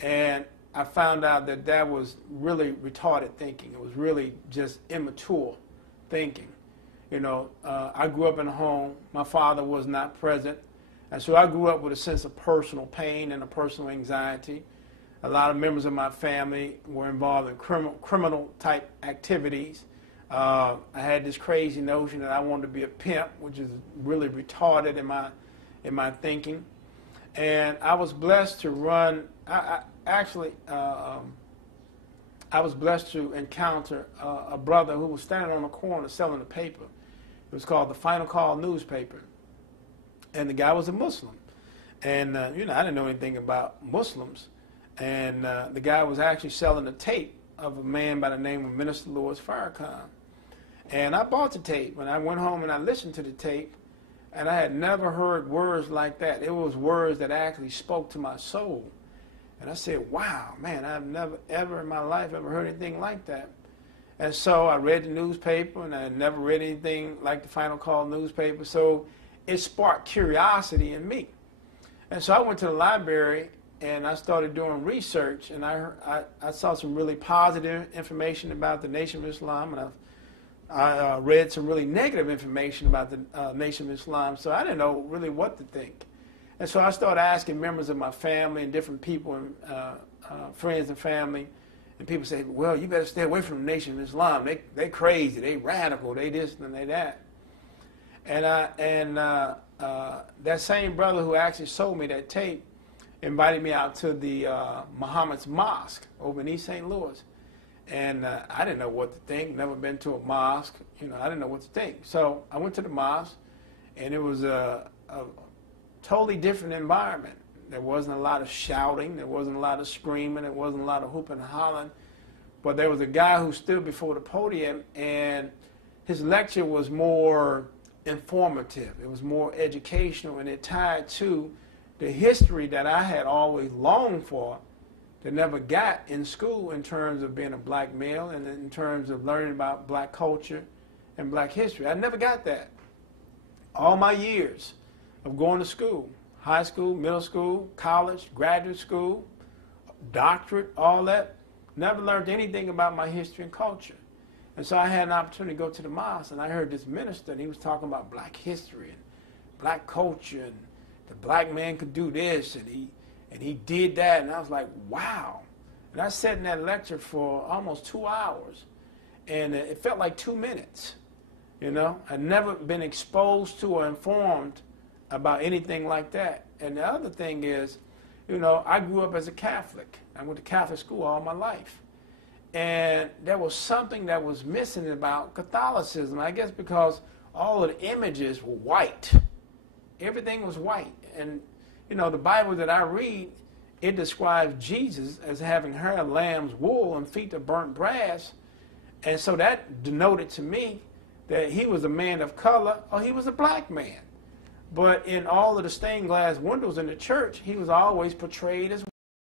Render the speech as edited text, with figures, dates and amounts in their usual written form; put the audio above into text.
And I found out that that was really retarded thinking. It was really just immature thinking. I grew up in a home. My father was not present. And so I grew up with a sense of personal pain and a personal anxiety. A lot of members of my family were involved in criminal type activities. I had this crazy notion that I wanted to be a pimp, which is really retarded in my thinking. And I was blessed to run. I was blessed to encounter a brother who was standing on the corner selling a paper. It was called the Final Call newspaper. And the guy was a Muslim. And, I didn't know anything about Muslims. And the guy was actually selling a tape of a man by the name of Minister Louis Farrakhan. And I bought the tape, and I went home and I listened to the tape, and I had never heard words like that. It was words that actually spoke to my soul. And I said, wow, man, I've never, ever in my life ever heard anything like that. And so I read the newspaper, and I had never read anything like the Final Call newspaper. So it sparked curiosity in me. And so I went to the library, and I started doing research, and I saw some really positive information about the Nation of Islam, and I read some really negative information about the Nation of Islam, so I didn't know really what to think. And so I started asking members of my family and different people, friends and family, and people say, well, you better stay away from the Nation of Islam. They crazy, they radical, they this and they that. And that same brother who actually sold me that tape invited me out to the Muhammad's Mosque over in East St. Louis. And I didn't know what to think, never been to a mosque, I didn't know what to think. So I went to the mosque, and it was a totally different environment. There wasn't a lot of shouting, there wasn't a lot of screaming, there wasn't a lot of hooping and hollering. But there was a guy who stood before the podium, and his lecture was more informative. It was more educational, and it tied to the history that I had always longed for, that never got in school in terms of being a black male and in terms of learning about black culture and black history. I never got that. All my years of going to school, high school, middle school, college, graduate school, doctorate, all that, never learned anything about my history and culture. And so I had an opportunity to go to the mosque, and I heard this minister, and he was talking about black history and black culture, and the black man could do this, and he did that, and I was like, wow. And I sat in that lecture for almost 2 hours, and it felt like 2 minutes. I'd never been exposed to or informed about anything like that. And the other thing is, I grew up as a Catholic. I went to Catholic school all my life. And there was something that was missing about Catholicism, I guess because all of the images were white. Everything was white. And the Bible that I read, it describes Jesus as having hair of lamb's wool and feet of burnt brass. And so that denoted to me that he was a man of color or he was a black man. But in all of the stained glass windows in the church, he was always portrayed as